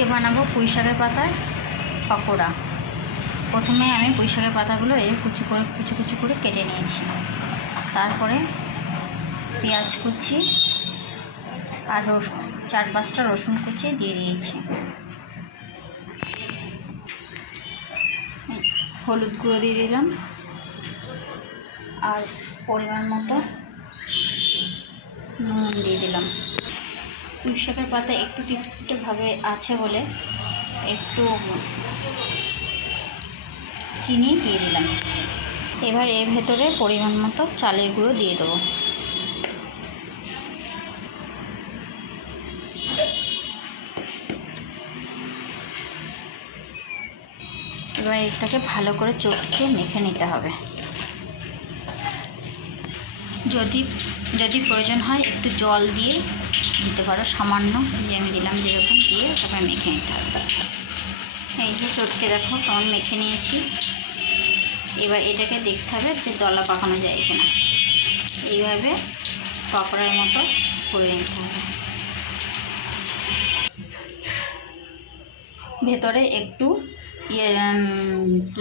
আজকে বানাবো পুঁই শাকের পাতার পকোড়া। প্রথমে আমি পুঁই শাকের পাতাগুলো এই কুচি করে কেটে নিয়েছি। তারপরে পেঁয়াজ কুচি আর রসুন 4-5টা রসুন কুচি দিয়ে দিয়েছি। হলুদ গুঁড়ো দিয়ে দিলাম আর পরিমাণ মতো নুন দিয়ে দিলাম। পুঁই শাকের পাতা একটু তিতকুটে ভাবে আছে বলে একটু চিনি দিয়ে দিলাম। এবার এর ভেতরে পরিমাণ মতো চালের গুঁড়ো দিয়ে দেবো। এবার এটাকে ভালো করে চটকে মেখে নিতে হবে। যদি প্রয়োজন হয় একটু জল দিয়ে দিতে পারো, সামান্য, যে আমি দিলাম যেরকম, দিয়ে তারপরে মেখে নিতে হবে। এই যে চটকে দেখো তখন মেখে নিয়েছি। এবার এটাকে দেখতে হবে যে দলা পাকানো যায় কিনা। এইভাবে পকোড়ার মতো করে নিতে হবে। ভেতরে একটু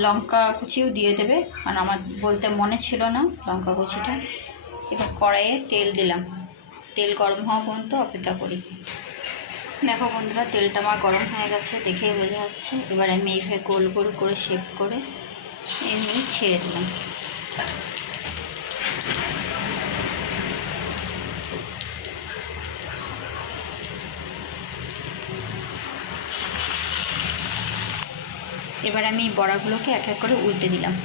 লঙ্কা কুচিও দিয়ে দেবে, কারণ আমার বলতে মনে ছিল না লঙ্কা কুচিটা। এবার কড়াইয়ে তেল দিলাম। তেল গরম হওয়া পর্যন্ত অপেক্ষা করি। দেখো বন্ধুরা, তেলটা আমার গরম হয়ে গেছে, দেখেই বোঝা যাচ্ছে। এবার আমি এইভাবে গোল গোল করে শেপ করে এমনি ছেড়ে দিলাম। এবার আমি এই বড়াগুলোকে এক এক করে উল্টে দিলাম।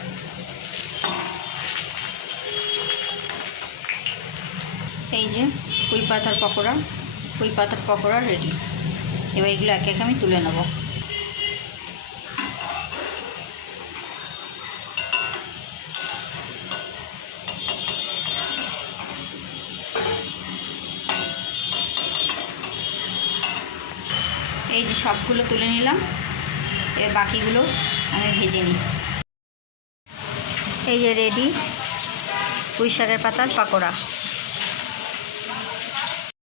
এই যে পুঁই পাতার পকোড়া রেডি। এবার এগুলো এক এক আমি তুলে নেব। এই যে সবগুলো তুলে নিলাম। এবার বাকিগুলো আমি ভেজে নিই। এই যে রেডি পুঁই শাকের পাতার পকোড়া।